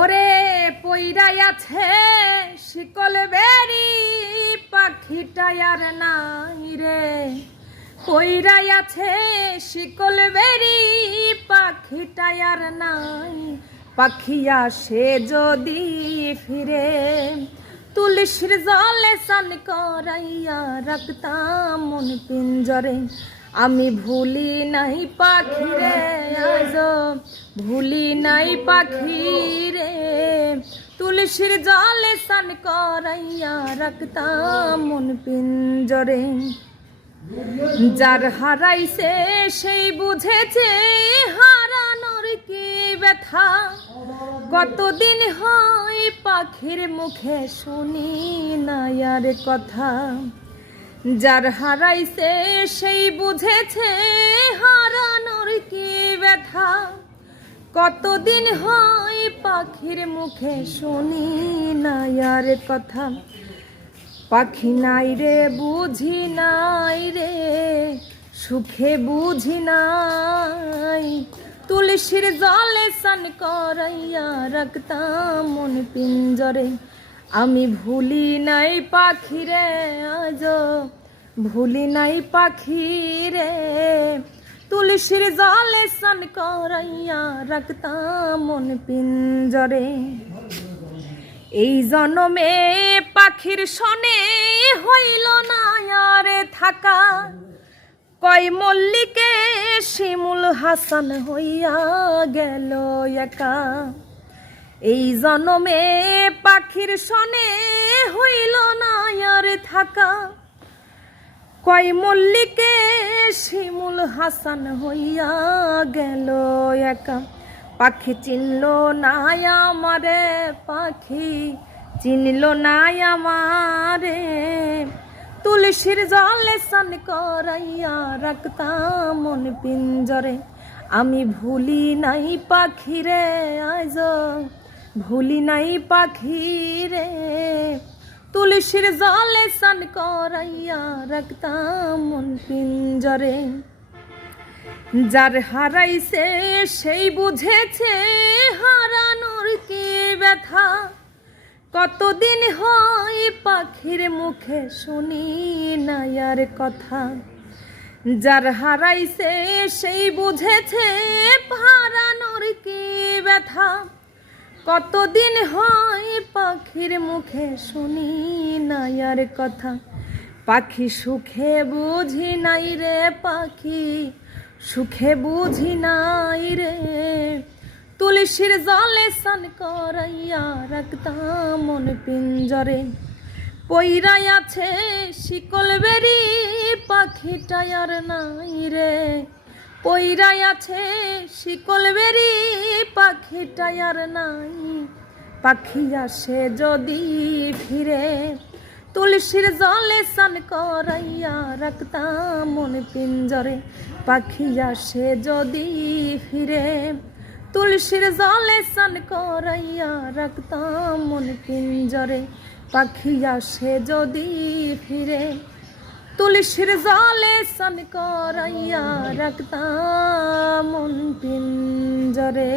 ওরে পইরাই আছে শিকল বেরি পাখিটা আর নাই রে। পইরাই আছে শিকল বেরি পাখিটা আর নাই। পাখি আসে যদি ফিরে তুলসীর জলে স্নান করাইয়া রাখতাম মন পিঞ্জরে। আমি ভুলি নাই পাখি রে, আজ ভুলি নাই পাখি রে। তুলসীর জলে স্নান করাইয়া রাখতাম মন পিঞ্জরে। যার হারাইছে সেই বুঝেছে হারানোর কি ব্যথা। কতদিন হয় পাখির মুখে শুনি না আর কথা। যার হারাইছে সেই বুঝেছে হারানোর কি ব্যথা। কতদিন হয় পাখির মুখে শুনি না আর কথা। পাখি নাই রে বুঝি নাই রে, সুখে বুঝি নাই। তুলসীর জলে স্নান করাইয়া রাখতাম মন পিঞ্জরে। আমি ভুলি নাই পাখি রে, আজ ভুলি নাই পাখি রে। তুলসীর জলে স্নান করাইয়া রাখতাম মন পিঞ্জরে। এই জন্মে পাখির সনে হইল না আর থাকা। কয় মল্লিকে শিমুল হাসান হইয়া গেল একা। এই জন্মে পাখির সনে হইল না আর থাকা। কয় মল্লিকে শিমুল হাসান হইয়া গেল একা। পাখি চিনল না আমারে, পাখি চিনল না আমারে। তুলসীর জলে স্নান করাইয়া রাখতাম মন পিঞ্জরে। আমি ভুলি নাই পাখি রে, আজ ভুলি নাই পাখি রে। তুলসীর জলে স্নান করাইয়া রাখতাম মন পিঞ্জরে। যার হারাইছে সেই বুঝেছে হারানোর কি ব্যথা। কতদিন হয় পাখির মুখে শুনি না আর কথা। যার হারাইছে সেই বুঝেছে হারানোর কি ব্যথা। কতদিন হয় পাখির মুখে শুনি না আর কথা। পাখি সুখে বুঝি নাই রে, পাখি সুখে বুঝি নাই রে। তুলসীর জলে স্নান করাইয়া রাখতাম মন পিঞ্জরে। পইরাই আছে শিকল বেরি পাখিটা আর নাই রে। পইরাই আছে শিকল বেরি পাখিটা আর নাই। পাখি আসে যদি ফিরে তুলসীর জলে স্নান করাইয়া রাখতাম মন পিঞ্জরে। পাখি আসে যদি ফিরে তুলসীর জলে স্নান করাইয়া রাখতাম মন পিঞ্জরে। পাখি আসে যদি ফিরে তুলসীর জলে স্নান করাইয়া রাখতাম মন পিঞ্জরে।